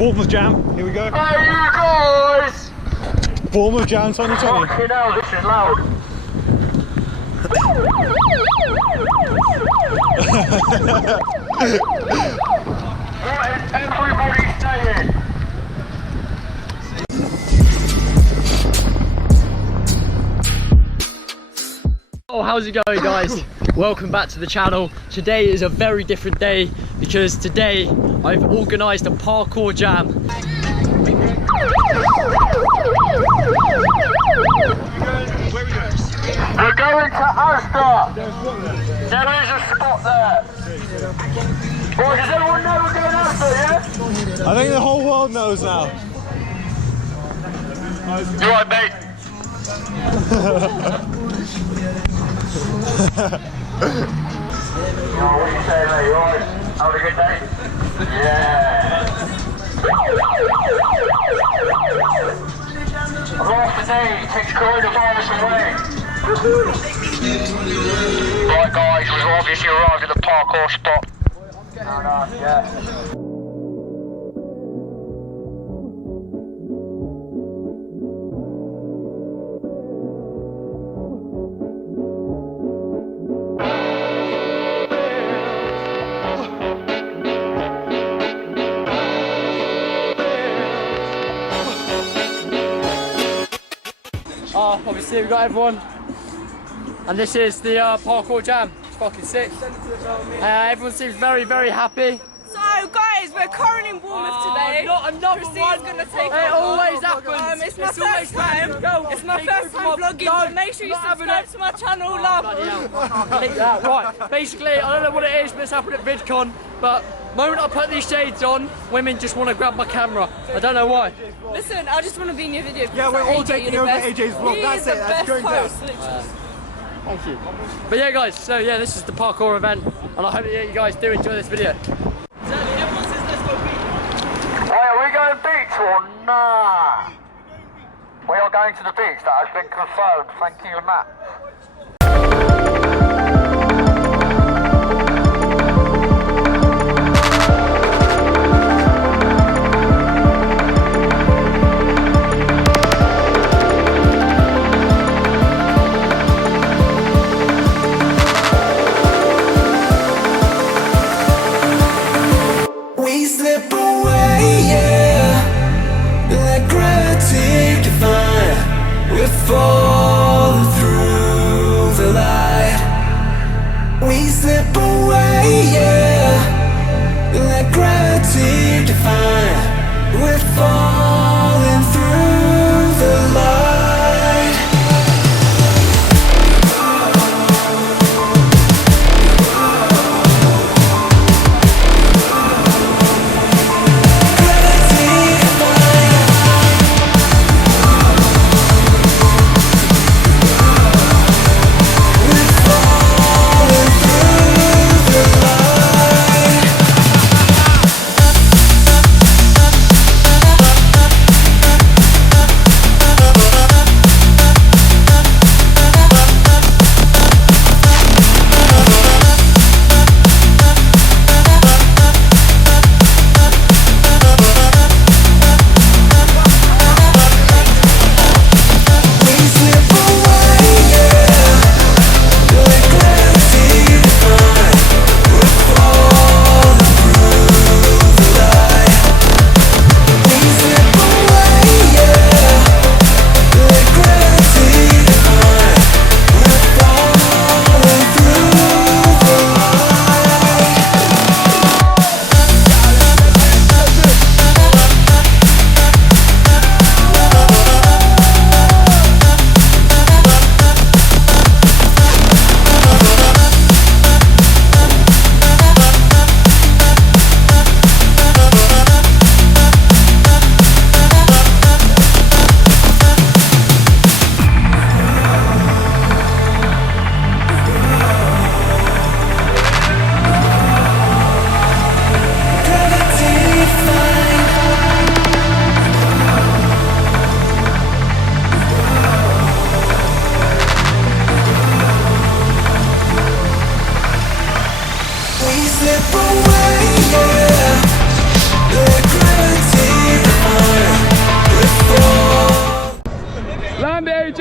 Bournemouth Jam, here we go. Hey you guys! Bournemouth Jam 2020. Fucking hell, this is loud. What is everybody saying? Oh, how's it going, guys? Welcome back to the channel. Today is a very different day because today I've organised a parkour jam. We're going to Insta. There is a spot there. Boy, does everyone know we're going to Insta, yeah? I think the whole world knows now. You right, mate? Oh, what do you say, mate? You alright? Having a good day? Yeah. I'm off today. Takes coronavirus away. Right, guys, we've obviously arrived at the parkour spot. Oh, no, yeah. Obviously we've got everyone, and this is the parkour jam. It's fucking sick. Everyone seems very, very happy. So guys, we're currently in Bournemouth today. Not another one. Gonna take it always happens. It's my first time. It's my first time vlogging. So make sure you subscribe to my channel, love. Right, basically, I don't know what it is, but it's happened at VidCon. But the moment I put these shades on, women just want to grab my camera. I don't know why. Listen, I just want to be in your video. Yeah, we're all taking over AJ's vlog. That's it. That's going down. Thank you. But yeah, guys. So yeah, this is the parkour event, and I hope that you guys do enjoy this video. Wait, are we going beach or nah? We are going to the beach. That has been confirmed. Thank you, Matt. We slip away, yeah, like gravity defying. We're falling through the light. We slip away, yeah, like gravity defying. We're falling through the light.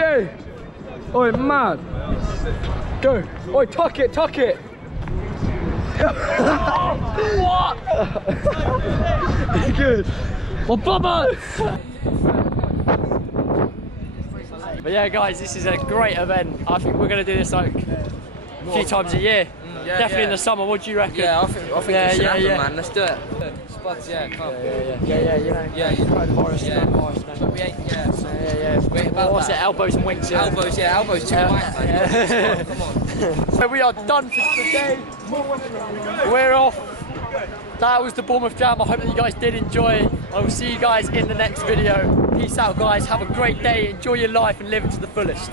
Oi! Oi, mad! Go! Oi, tuck it, tuck it! What? Good. Well, Bubba! But yeah, guys, this is a great event. I think we're going to do this like a few times a year. Definitely in the summer. What do you reckon? Yeah, I think it should happen, man. Let's do it. Spuds, yeah, come. Yeah, you know. Yeah, you Try the forest, yeah. But we ain't, yeah. Wait, what's it? Elbows and wings. Yeah. Elbows too wide, man. Come on. So we are done for the day. We're off. That was the Bournemouth Jam. I hope that you guys did enjoy. I will see you guys in the next video. Peace out, guys. Have a great day. Enjoy your life and live it to the fullest.